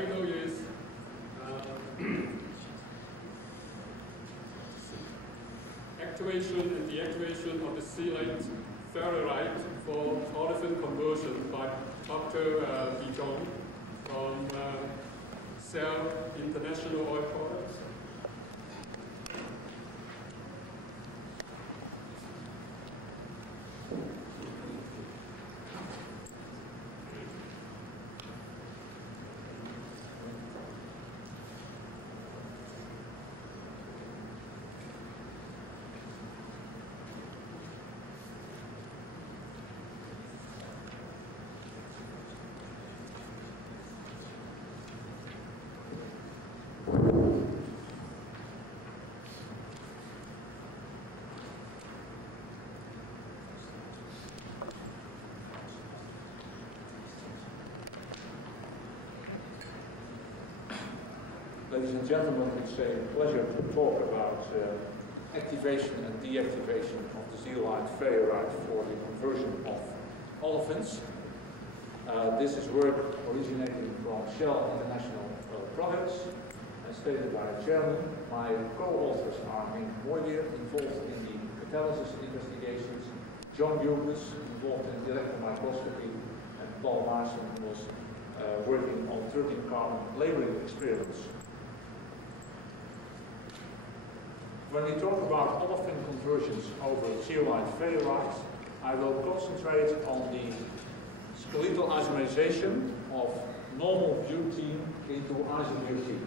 title is Activation and Deactivation of the Sealate Ferrierite for Olefin Conversion by Dr. De Jong from Shell International Oil Products. Ladies and gentlemen, it's a pleasure to talk about activation and deactivation of the zeolite ferrierite for the conversion of olefins. This is work originating from Shell International Products, as stated by the chairman. My co-authors are Ming Moyer, involved in the catalysis investigations, John Hughes, involved in the electron microscopy, and Paul Larsen was working on 13 carbon labeling experiments. When we talk about olefin conversions over zeolite ferrierite, I will concentrate on the skeletal isomerization of normal butene into isobutene,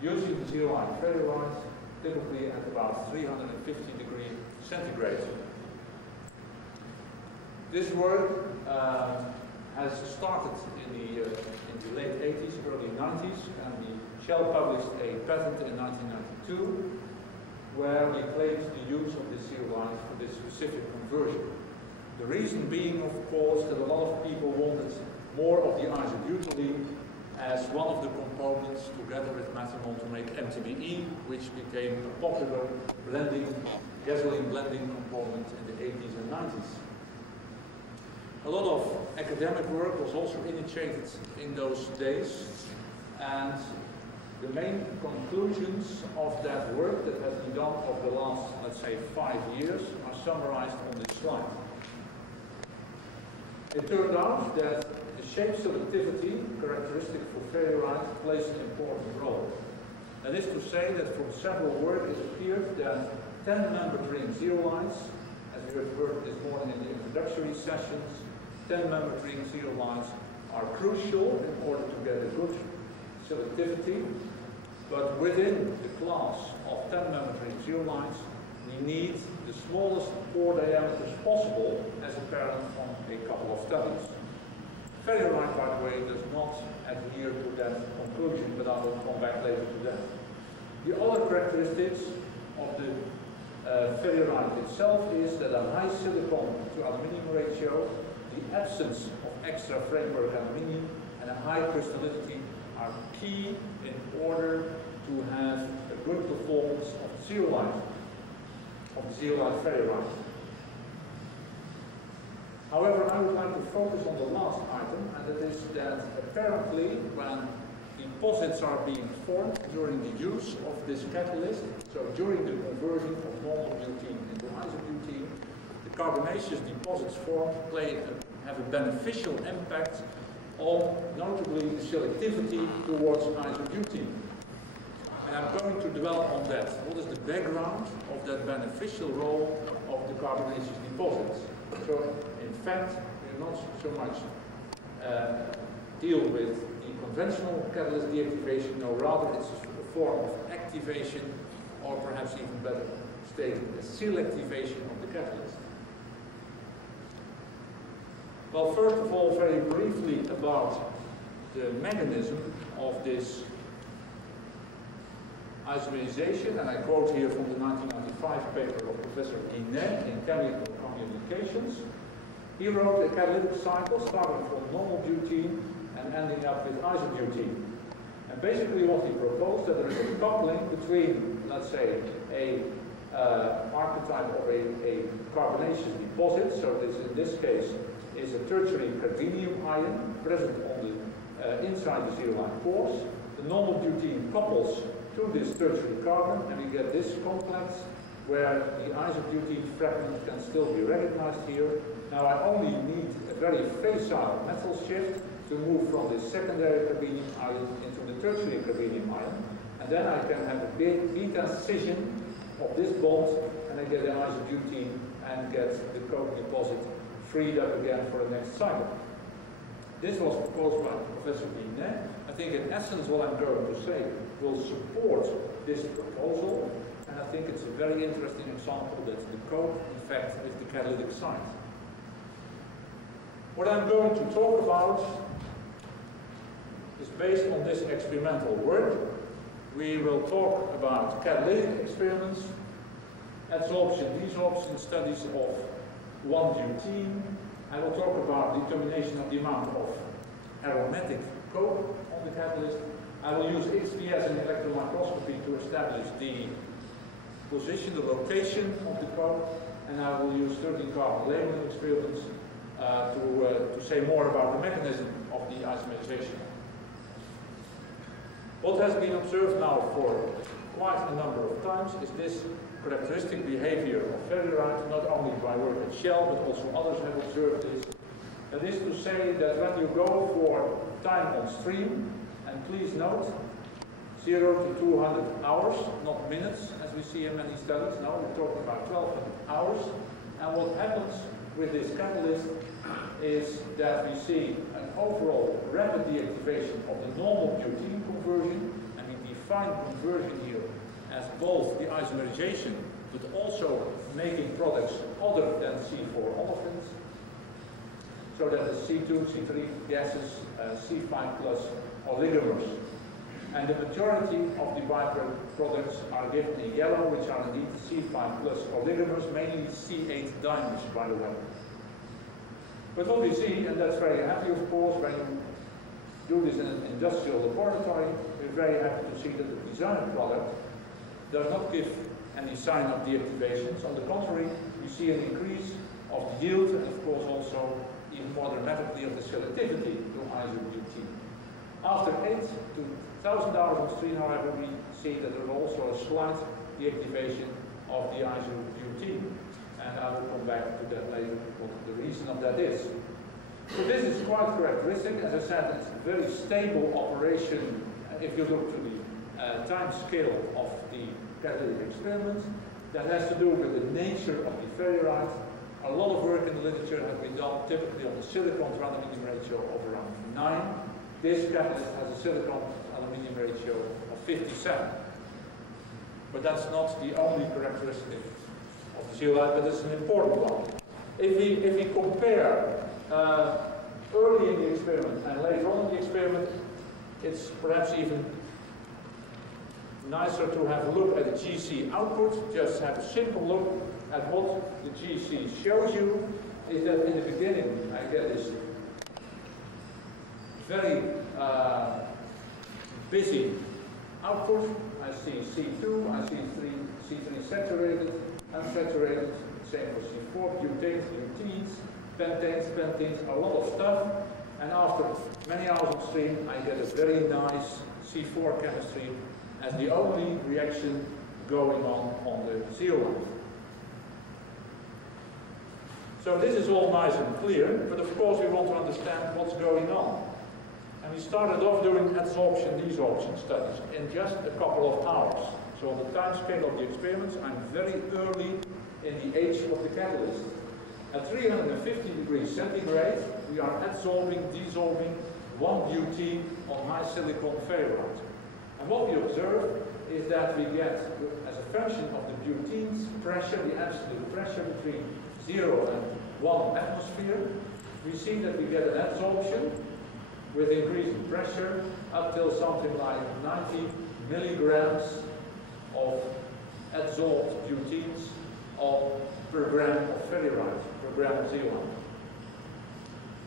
using the zeolite ferrierite typically at about 350 degrees centigrade. This work has started in the late 80s, early 90s, and the Shell published a patent in 1992 where we claimed the use of this zeolite for this specific conversion. The reason being, of course, that a lot of people wanted more of the isobutylene as one of the components together with methanol to make MTBE, which became a popular gasoline blending component in the 80s and 90s. A lot of academic work was also initiated in those days, and the main conclusions of that work that has been done over the last, let's say, 5 years are summarized on this slide. It turned out that the shape selectivity characteristic for ferrierite plays an important role. That is to say that from several work it appeared that 10-membered ring zeolites, as we heard this morning in the introductory sessions, 10-membered ring zeolites are crucial in order to get a good selectivity, but within the class of 10-membered ring zeolites, we need the smallest pore diameters possible, as apparent from a couple of studies. Ferrierite, by the way, does not adhere to that conclusion, but I will come back later to that. The other characteristics of the ferrierite itself is that a high silicon to aluminium ratio, the absence of extra framework aluminium, and a high crystallinity are key in order to have a good performance of the zeolite ferrierite. However, I would like to focus on the last item, and that is that apparently when deposits are being formed during the use of this catalyst, so during the conversion of normal butene into isobutene, the carbonaceous deposits formed have a beneficial impact on notably the selectivity towards isobutene. And I'm going to dwell on that. What is the background of that beneficial role of the carbonaceous deposits? So, in fact, we will not so much deal with the conventional catalyst deactivation, no, rather it's a form of activation, or perhaps even better stated, a selectivation of the catalyst. Well, first of all, very briefly about the mechanism of this isomerization, and I quote here from the 1995 paper of Professor Guinet in Chemical Communications. He wrote a catalytic cycle starting from normal butene and ending up with isobutene. And basically what he proposed, that there is a coupling between, let's say, a archetype of a carbonaceous deposit, so this in this case is a tertiary carbenium ion present on the inside the zeolite pores. The normal butene couples to this tertiary carbon, and we get this complex where the isobutene fragment can still be recognized here. Now I only need a very facile metal shift to move from this secondary carbenium ion into the tertiary carbenium ion, and then I can have a big beta scission of this bond, and I get an isobutene and get the coke deposit freed up again for the next cycle. This was proposed by Professor Binet. I think in essence what I'm going to say will support this proposal, and I think it's a very interesting example that the coke, in fact, is the catalytic site. What I'm going to talk about is based on this experimental work. We will talk about catalytic experiments, adsorption, desorption studies of 1-butene. I will talk about determination of the amount of aromatic coke on the catalyst. I will use XPS and electron microscopy to establish the position, the location of the coke, and I will use 13 carbon labeling experiments to say more about the mechanism of the isomerization. What has been observed now for quite a number of times is this characteristic behavior of ferrierite, not only by work at Shell, but also others have observed this. That is to say that when you go for time on stream, and please note, 0 to 200 hours, not minutes, as we see in many studies. No, we're talking about 1200 hours. And what happens with this catalyst is that we see an overall rapid deactivation of the normal butene conversion, and we define conversion here as both the isomerization, but also making products other than C4 olefins, so that the C2, C3 gases, C5 plus oligomers. And the majority of the byproducts are given in yellow, which are indeed C5 plus oligomers, mainly C8 dimers, by the way. But what we see, and that's very happy of course, when you do this in an industrial laboratory, we're very happy to see that the desired product does not give any sign of deactivations. On the contrary, we see an increase of the yield and of course also even more dramatically of the selectivity to isobutene. After 8 to 1000 hours on stream, however, we see that there is also a slight deactivation of the isobutene. And I will come back to that later, what the reason of that is. So this is quite characteristic. As I said, it's a very stable operation if you look to the time scale of the catalytic experiments. That has to do with the nature of the ferrierite. A lot of work in the literature has been done typically on the silicon to aluminum ratio of around 9. This catalyst has a silicon aluminum ratio of 57. But that's not the only characteristic of the zeolite, but it's an important one. If we compare early in the experiment and later on in the experiment, it's perhaps even nicer to have a look at the GC output. Just have a simple look at what the GC shows you. Is that in the beginning I get this very busy output. I see C2, I see C3 saturated, unsaturated, same for C4, butanes, butenes, pentanes, a lot of stuff. And after many hours of stream, I get a very nice C4 chemistry as the only reaction going on the zeolite. So this is all nice and clear, but of course we want to understand what's going on. And we started off doing adsorption, desorption studies in just a couple of hours. So on the time scale of the experiments, I'm very early in the age of the catalyst. At 350 degrees centigrade, we are adsorbing, desorbing 1-butene on high silicon ferrierite. And what we observe is that we get, as a function of the butene's pressure, the absolute pressure between 0 and 1 atmosphere, we see that we get an adsorption with increasing pressure up till something like 90 milligrams of adsorbed butenes per gram of ferrierite, per gram of zeolite.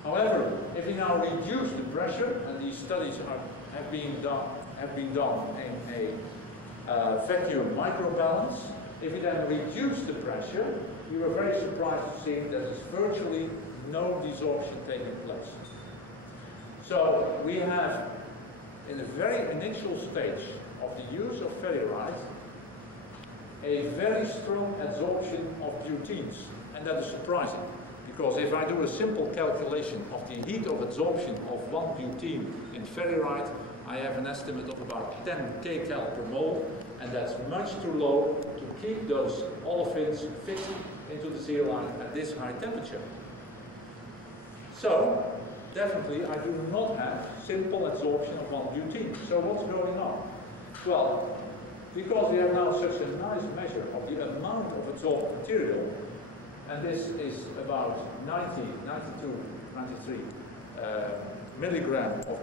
However, if we now reduce the pressure, and these studies have been done in a vacuum microbalance, if we then reduce the pressure, we were very surprised to see that there's virtually no desorption taking place. So we have, in the very initial stage of the use of ferrierite, a very strong adsorption of butenes, and that is surprising, because if I do a simple calculation of the heat of adsorption of 1 butene in ferrierite, I have an estimate of about 10 kcal per mole, and that's much too low to keep those olefins fixed into the zeolite at this high temperature. So, definitely I do not have simple adsorption of 1 butene. So what's going on? Well, because we have now such a nice measure of the amount of adsorbed material, and this is about 90, 92, 93 milligram of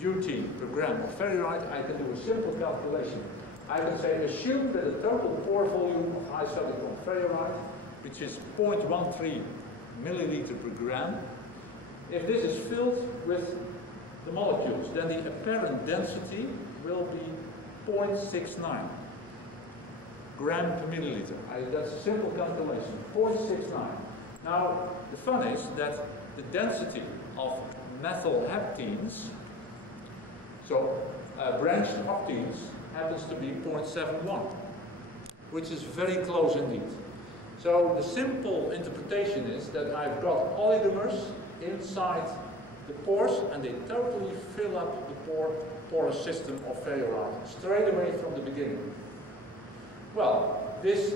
butene per gram of ferrierite, I can do a simple calculation. I can say, assume that the total pore volume of high silicon ferrierite, which is 0.13 milliliter per gram, if this is filled with the molecules, then the apparent density will be 0.69 gram per milliliter. That's a simple calculation, 0.69. Now, the fun is that the density of methyl heptenes, so branched octenes, happens to be 0.71, which is very close indeed. So the simple interpretation is that I've got oligomers inside the pores, and they totally fill up the porous system of ferrierite, straight away from the beginning. Well, this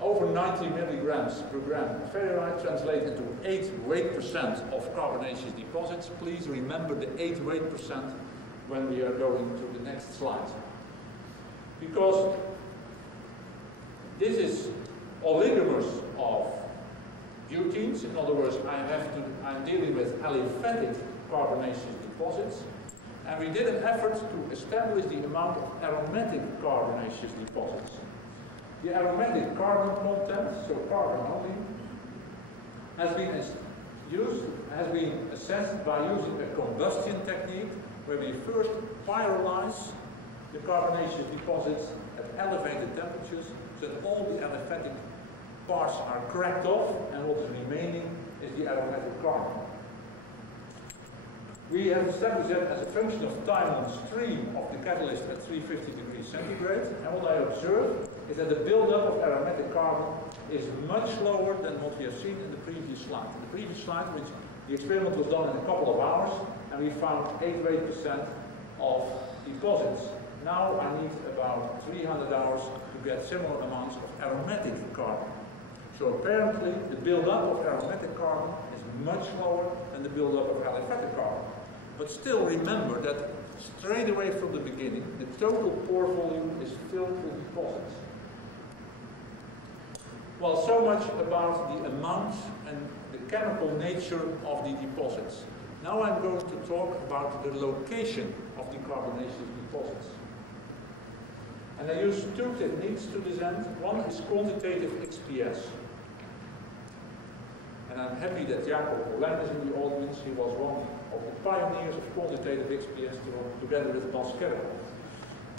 over 90 milligrams per gram of ferrierite translates into 8 weight% of carbonaceous deposits. Please remember the 8 weight% when we are going to the next slide. Because this is oligomers of butenes. In other words, I'm dealing with aliphatic carbonaceous deposits. And we did an effort to establish the amount of aromatic carbonaceous deposits. The aromatic carbon content, so carbon only, has been assessed by using a combustion technique where we first pyrolyze the carbonaceous deposits at elevated temperatures so that all the aliphatic parts are cracked off, and what is remaining is the aromatic carbon. We have established that as a function of time on stream of the catalyst at 350 degrees centigrade, and what I observe is that the buildup of aromatic carbon is much lower than what we have seen in the previous slide. In the previous slide, which the experiment was done in a couple of hours, and we found 8% of deposits. Now I need about 300 hours to get similar amounts of aromatic carbon. So apparently the buildup of aromatic carbon is much lower than the buildup of aliphatic carbon. But still remember that straight away from the beginning, the total pore volume is filled with deposits. Well, so much about the amount and the chemical nature of the deposits. Now I'm going to talk about the location of the carbonaceous deposits. And I use 2 techniques to this end. One is quantitative XPS. And I'm happy that Jacob Holland is in the audience. He was one of the pioneers of quantitative XPS together with Bas Kerkel.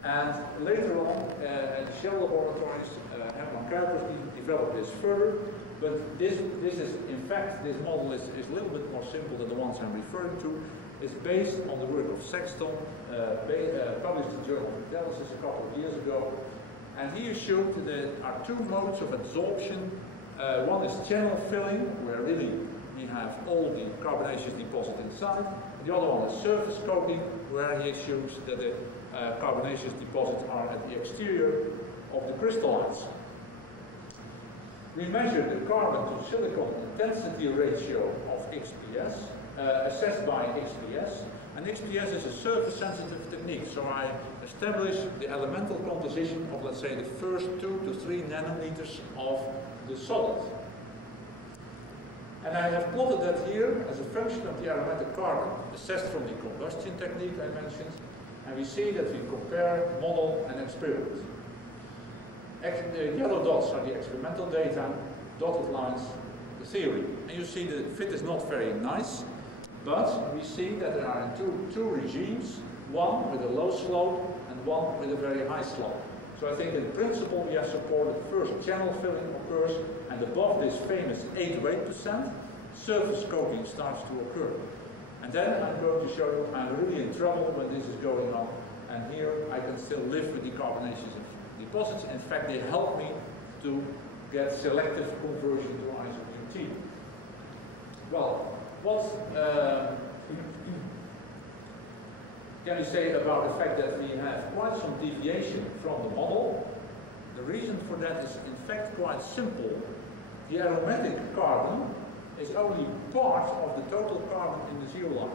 And later on, at Shell Laboratories, Herman Kuipers developed this further. But this is, in fact, this model is a little bit more simple than the ones I'm referring to. It's based on the work of Sexton, published in Journal of Analysis a couple of years ago. And he assumed that there are 2 modes of adsorption. One is channel filling, where really we have all the carbonaceous deposit inside. The other one is surface coating, where he assumes that the carbonaceous deposits are at the exterior of the crystallites. We measure the carbon to silicon intensity ratio of XPS, assessed by XPS. And XPS is a surface-sensitive technique, so I establish the elemental composition of, let's say, the first 2 to 3 nanometers of the solid. And I have plotted that here as a function of the aromatic carbon, assessed from the combustion technique I mentioned, and we see that we compare model and experiment. The yellow dots are the experimental data, dotted lines the theory. And you see the fit is not very nice, but we see that there are two regimes, one with a low slope and one with a very high slope. So I think in principle we have supported first channel filling occurs, and above this famous 8 weight %, surface coating starts to occur. And then I'm going to show you I'm really in trouble when this is going on. And here I can still live with decarbonation of deposits. In fact, they help me to get selective conversion to isobutene. Well, what can we say about the fact that we have quite some deviation from the model? The reason for that is in fact quite simple. The aromatic carbon is only part of the total carbon in the zeolite.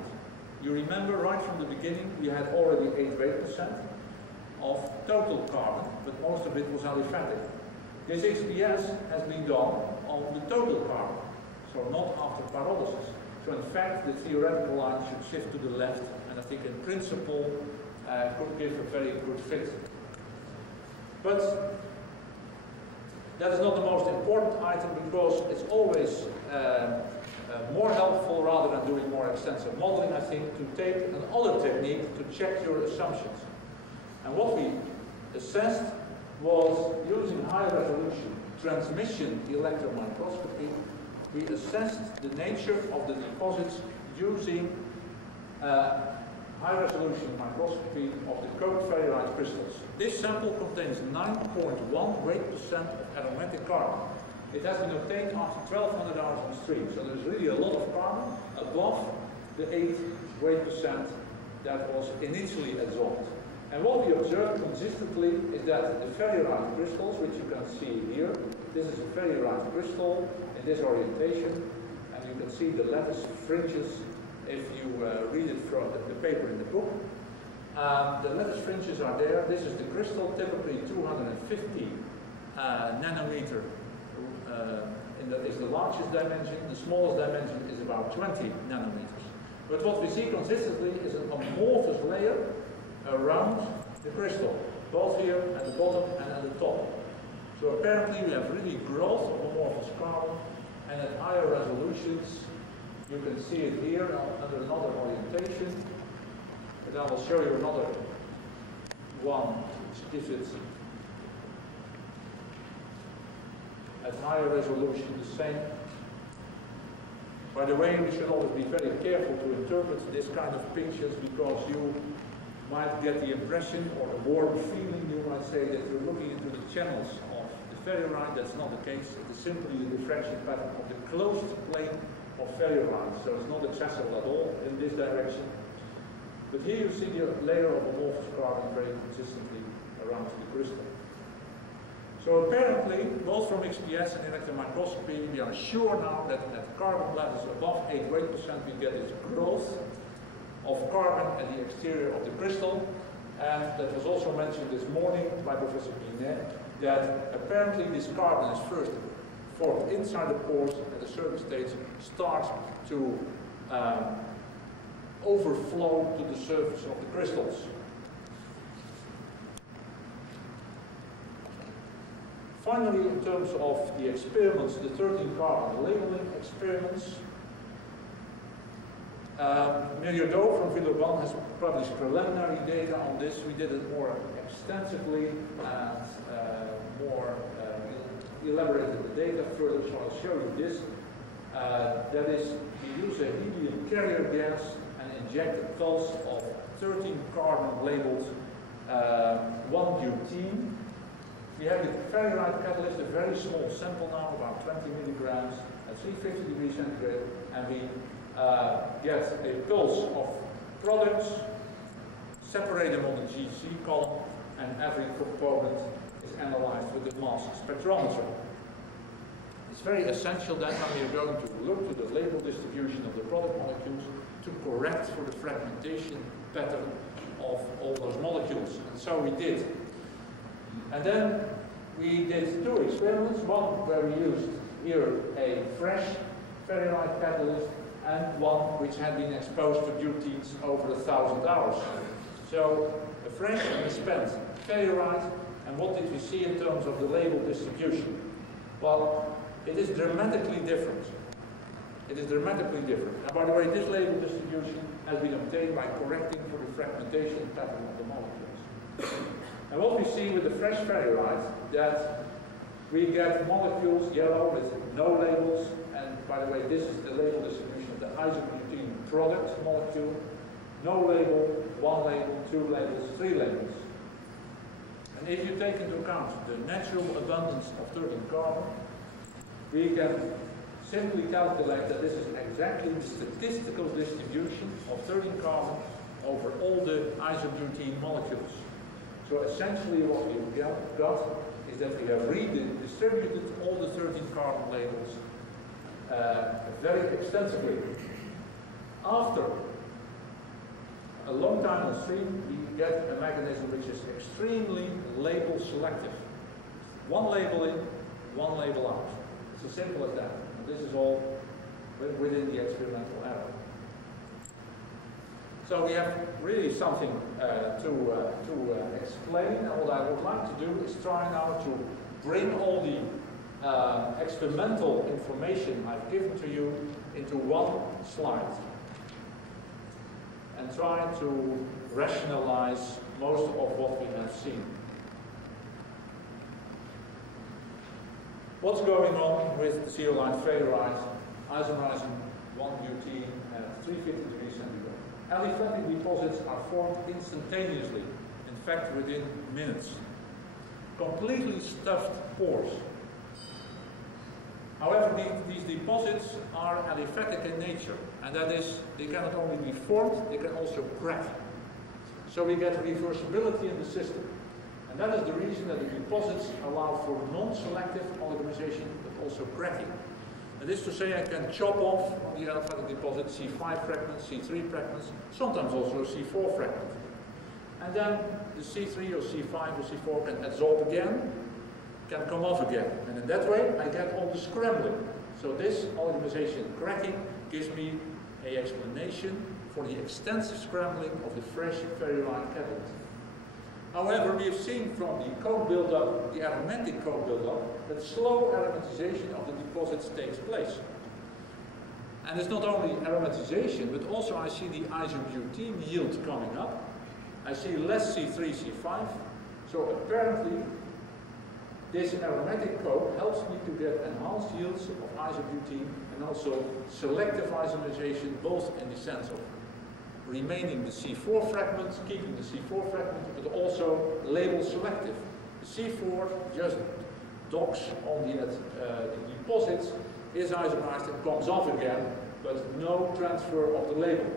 You remember right from the beginning we had already 8% of total carbon, but most of it was aliphatic. This XPS has been done on the total carbon, so not after pyrolysis. So in fact the theoretical line should shift to the left, and I think in principle could give a very good fit. But that is not the most important item, because it's always more helpful, rather than doing more extensive modeling, I think, to take another technique to check your assumptions. And what we assessed was using high resolution transmission electron microscopy. We assessed the nature of the deposits using high resolution microscopy of the coke ferrierite crystals. This sample contains 9.1 weight % of aromatic carbon. It has been obtained after 1200 hours on stream, so there's really a lot of carbon above the 8 weight % that was initially adsorbed. And what we observed consistently is that the ferrierite crystals, which you can see here, this is a ferrierite crystal in this orientation, and you can see the lattice fringes if you read it from the paper in the book. The lattice fringes are there. This is the crystal, typically 250 nanometer is the largest dimension. The smallest dimension is about 20 nanometers. But what we see consistently is an amorphous layer around the crystal, both here at the bottom and at the top. So apparently we have really growth of amorphous carbon, and at higher resolutions you can see it here under another orientation. But I will show you another one which gives it at higher resolution the same. By the way, we should always be very careful to interpret this kind of pictures, because you might get the impression, or a warm feeling, you might say, that you're looking into the channels of the ferrierite. That's not the case. It is simply the diffraction pattern of the closed plane of ferrierite, so it's not accessible at all in this direction. But here you see the layer of amorphous carbon very consistently around the crystal. So apparently, both from XPS and electron microscopy, we are sure now that at carbon levels above 8 weight % we get this growth of carbon at the exterior of the crystal. And that was also mentioned this morning by Professor Binet, that apparently this carbon is first formed inside the pores, at a certain stage starts to overflow to the surface of the crystals. Finally, in terms of the experiments, the 13 carbon labeling experiments, Miriaud from Villeurbanne has published preliminary data on this. We did it more extensively and more elaborated the data further, so I'll show you this. That is, we use a helium carrier gas and inject a pulse of 13 carbon labeled 1-butene. We have the ferrierite catalyst, a very small sample now, about 20 milligrams at 350 degrees centigrade, and we get a pulse of products, separate them on the GC column, and every component is analyzed with the mass spectrometer. It's very essential that when we are going to look to the label distribution of the product molecules to correct for the fragmentation pattern of all those molecules, and so we did. And then we did two experiments, one where we used here a fresh ferrierite catalyst and one which had been exposed to butenes over 1,000 hours. So a fresh and spent ferrierite, and what did we see in terms of the label distribution? Well, it is dramatically different. It is dramatically different. And by the way, this label distribution has been obtained by correcting for the fragmentation pattern of the molecules. And what we see with the fresh ferrierite, that we get molecules yellow with no labels, and By the way, this is the label distribution of the isobutene product molecule. No label, one label, two labels, three labels. And if you take into account the natural abundance of 13 carbon, we can simply calculate that this is exactly the statistical distribution of 13 carbon over all the isobutene molecules. So essentially what we've got is that we have redistributed all the 13 carbon labels very extensively. After a long time on stream, we get a mechanism which is extremely label selective. One label in, one label out. It's as simple as that. And this is all within the experimental error. So we have really something to explain, and what I would like to do is try now to bring all the experimental information I've given to you into one slide and try to rationalize most of what we have seen. What's going on with the zeolite ferrierite isomerizing 1-butene at 350 degrees centigrade? Aliphatic deposits are formed instantaneously, in fact within minutes. Completely stuffed pores. However, these deposits are aliphatic in nature, and that is, they cannot only be formed, they can also crack. So we get reversibility in the system. And that is the reason that the deposits allow for non-selective oligomerization, but also cracking. That is to say, I can chop off the aliphatic deposit C5 fragments, C3 fragments, sometimes also C4 fragments. And then the C3 or C5 or C4 can adsorb again, can come off again. And in that way, I get all the scrambling. So this oligomerization cracking gives me an explanation for the extensive scrambling of the fresh ferrierite catalyst. However, we have seen from the coke buildup, the aromatic coke buildup, that slow aromatization of the deposits takes place. And it's not only aromatization, but also I see the isobutene yield coming up. I see less C3, C5. So apparently, this aromatic coke helps me to get enhanced yields of isobutene and also selective isomerization, both in the sense of remaining the C4 fragments, keeping the C4 fragment, but also label selective. The C4 just docks on the deposits, is isomerized and comes off again, but no transfer of the label.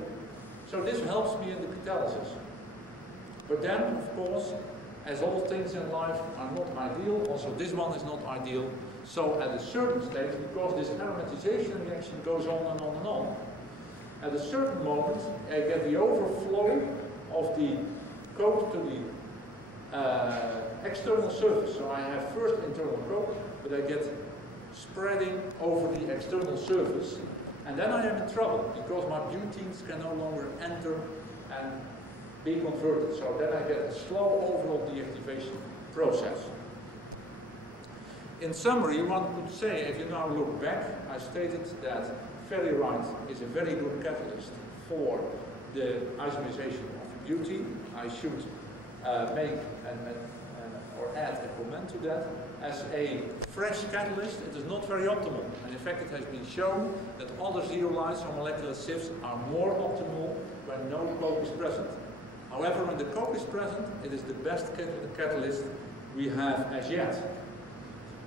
So this helps me in the catalysis. But then, of course, as all things in life are not ideal, also this one is not ideal. So at a certain stage, because this aromatization reaction goes on and on and on, at a certain moment, I get the overflow of the coke to the external surface. So I have first internal coke, but I get spreading over the external surface. And then I am in trouble, because my butenes can no longer enter and be converted. So then I get a slow overall deactivation process. In summary, one could say, if you now look back, I stated that ferrierite is a very good catalyst for the isomerization of butene. I should make or add a comment to that. As a fresh catalyst, it is not very optimal. And in fact, it has been shown that other zeolites or molecular sieves are more optimal when no coke is present. However, when the coke is present, it is the best catalyst we have as yet.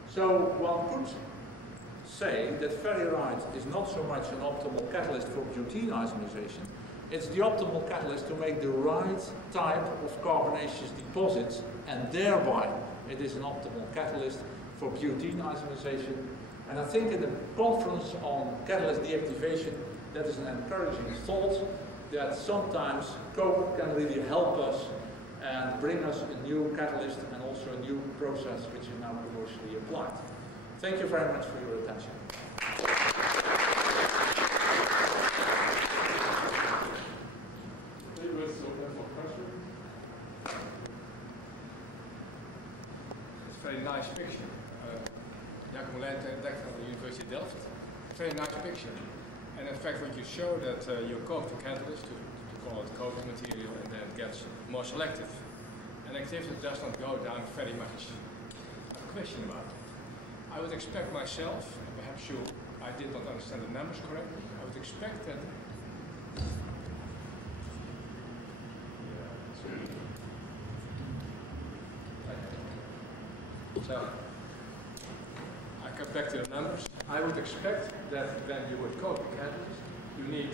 So one could say that ferrierite is not so much an optimal catalyst for butene isomerization, it's the optimal catalyst to make the right type of carbonaceous deposits, and thereby it is an optimal catalyst for butene isomerization. And I think in the conference on catalyst deactivation, that is an encouraging thought, that sometimes coke can really help us and bring us a new catalyst and also a new process which is now commercially applied. Thank you very much for your attention. It's a very nice picture. Jacob Lent from the University of Delft. Very nice picture. And in fact, what you show that you coke the catalyst to call it coke material, and then it gets more selective. And activity does not go down very much. I have a question about it. I would expect myself, and perhaps you, I did not understand the numbers correctly. I would expect that. So, I come back to the numbers. I would expect that when you would coat the catalyst, you need,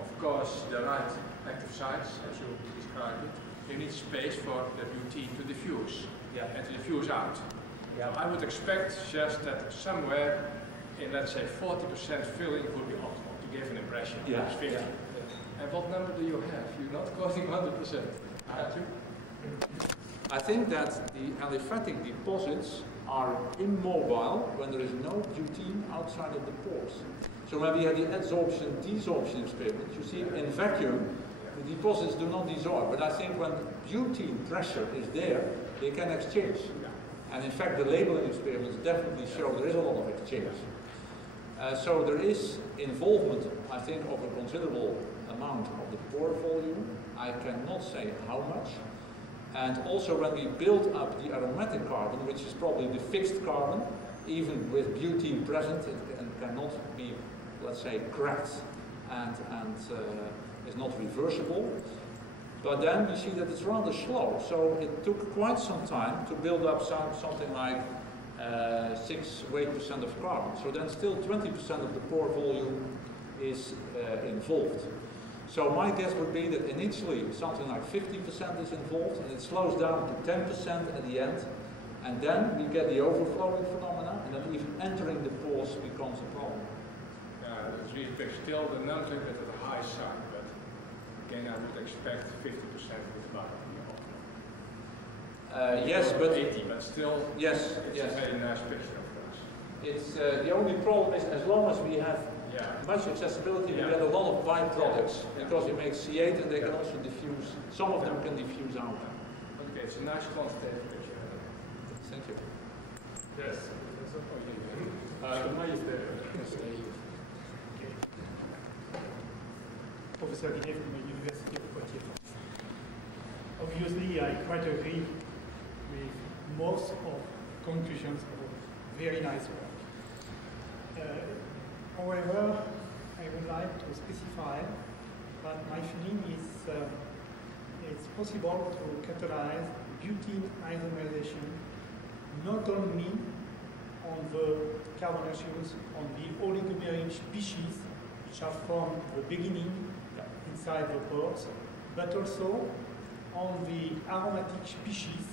of course, the right active sites, as you described it. You need space for the butene to diffuse and to diffuse out. So I would expect just that somewhere in, let's say, 40% filling would be optimal to give an impression. Yeah. 50. And what number do you have? You're not quoting 100%. I think that the aliphatic deposits are immobile when there is no butene outside of the pores. So when we have the adsorption-desorption experiment, you see in vacuum, the deposits do not dissolve. But I think when butene pressure is there, they can exchange. And in fact, the labeling experiments definitely show there is a lot of exchange. So there is involvement, I think, of a considerable amount of the pore volume. I cannot say how much. And also when we build up the aromatic carbon, which is probably the fixed carbon, even with butene present, it cannot be, let's say, cracked and is not reversible. But then we see that it's rather slow. So it took quite some time to build up something like 6% of carbon. So then still 20% of the pore volume is involved. So my guess would be that initially something like 50% is involved, and it slows down to 10% at the end, and then we get the overflowing phenomena, and then even entering the pores becomes a problem. It's really big. Still the numbers are at the high side, but again I would expect 50% with about yes, but 80, but still yes, it's a very nice picture of course. It's the only problem is as long as we have much accessibility, we get a lot of byproducts because it makes C8 and they can also diffuse. Some of them can diffuse out. Okay, it's a nice quantitative picture. Thank you. Yes. The mic is there. Professor Guinet from the University of Poitiers. Obviously, I quite agree with most of conclusions of very nice work. However, I would like to specify that my feeling is it's possible to catalyze butene isomerization not only on the carbonaceous, on the oligomeric species, which are from the beginning inside the pores, but also on the aromatic species,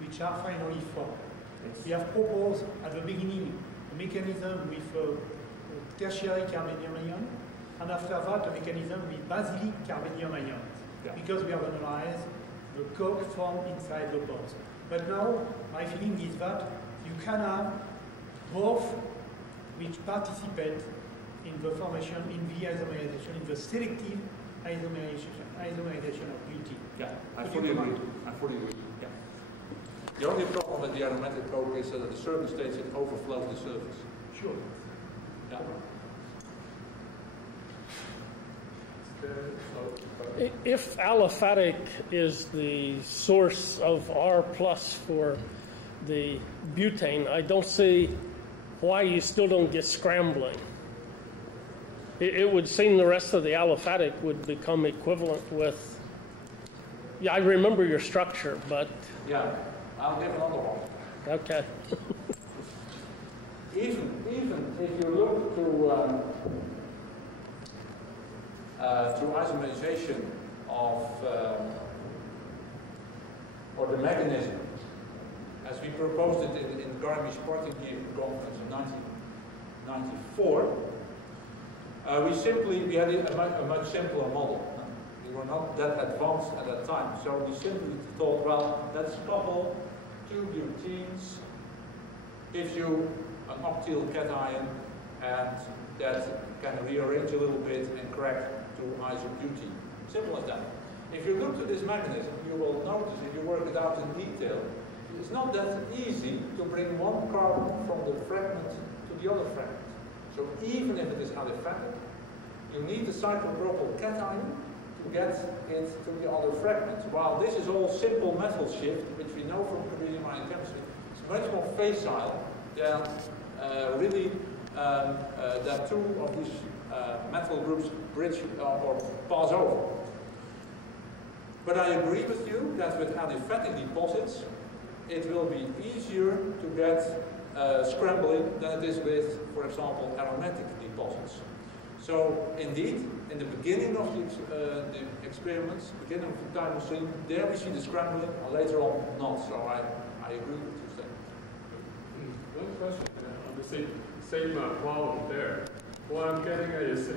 which are finally formed. Yes. We have proposed at the beginning a mechanism with tertiary carbenium ion, and after that a mechanism with basylic carbenium ions, because we have analyzed the coke formed inside the pores. But now my feeling is that you can have both which participate in the formation, in the isomerization, in the selective isomerization of butene. Yeah, I fully agree. Yeah. The only problem with the aromatic coke is that at a certain stage it overflows the surface. Sure. Yeah. If aliphatic is the source of R plus for the butane, I don't see why you still don't get scrambling. It would seem the rest of the aliphatic would become equivalent with, I remember your structure, but... Yeah, I'll give another one. Okay. Even if you look to isomerization of, or the mechanism, as we proposed it in Garmisch-Partington conference in 1994, we had a much simpler model. We were not that advanced at that time, so we simply thought, well, let's couple two butenes, gives you an octyl cation, and that can rearrange a little bit and crack to isobutene. Simple as that. If you look to this mechanism, you will notice if you work it out in detail, it's not that easy to bring one carbon from the fragment to the other fragment. So even if it is aliphatic, you need the cyclopropyl cation to get it to the other fragment. While this is all simple metal shift, which we know from beryllium ion chemistry, it's much more facile than really that two of these metal groups bridge or pass over. But I agree with you that with aliphatic deposits, it will be easier to get scrambling than it is with, for example, aromatic deposits. So indeed, in the beginning of the experiments, beginning of the time machine, there we see the scrambling, and later on not. So I agree with you, Stan. One question on the same problem there. What I'm getting at is,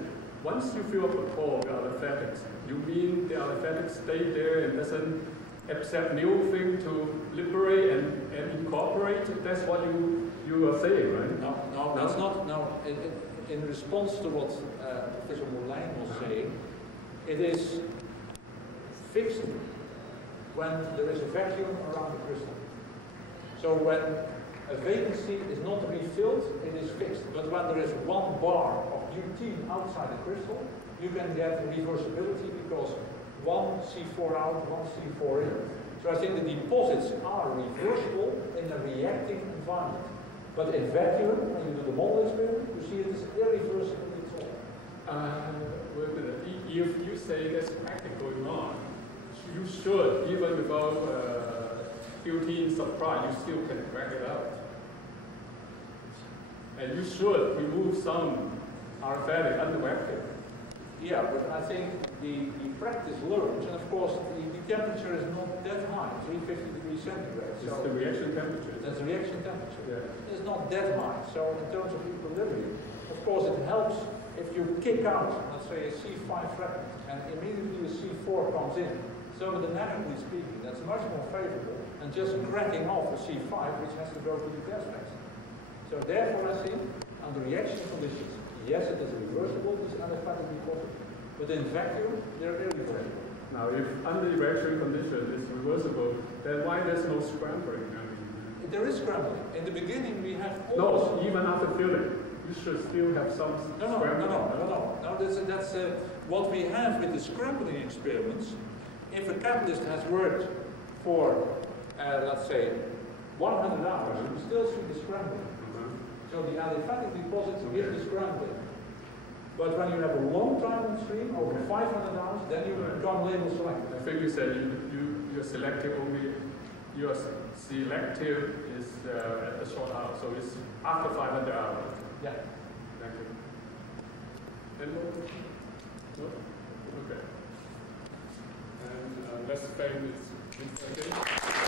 once you fill up a core with aliphatics, you mean the aliphatics stay there and doesn't accept new thing to liberate and incorporate? That's what you are saying, right? No, that's not. No, in response to what Professor Moulijn was saying, it is fixed when there is a vacuum around the crystal. So when a vacancy is not refilled, it is fixed. But when there is one bar of butene outside the crystal, you can get reversibility because one C4 out, one C4 in. So I think the deposits are reversible in a reacting environment. But in vacuum, when you do the model experiment, you see it is irreversible at all. Wait a minute. If you say there's practical going on, you should, even without butene supply, you still can crack it out. And you should remove some aliphatic under vacuum. Yeah, but I think the practice learns, and of course the temperature is not that high, 350 degrees centigrade. It's the reaction temperature. That's the reaction temperature. Yeah. It's not that high. So in terms of equilibrium, of course it helps if you kick out, let's say, a C5 fragment, and immediately a C4 comes in. So dynamically speaking, that's much more favorable than just cracking off a C5, which has to go to the gas phase. So therefore I think, under reaction conditions, yes, it is reversible, this aliphatic deposit, but in vacuum, they're irreversible. Now, if under the reaction condition is reversible, then why there's no scrambling? I mean, there is scrambling. In the beginning, we have no, even after filling, you should still have some scrambling. No, that's what we have with the scrambling experiments. If a catalyst has worked for, let's say, 100 hours, you still see the scrambling. So the aliphatic deposit is the scrambling. But when you have a long time on stream, over 500 hours, then you become label selective. I think you said you're selective only, your selective is at the short hour, so it's after 500 hours. Yeah. Thank you. And no? Okay. And let's frame this.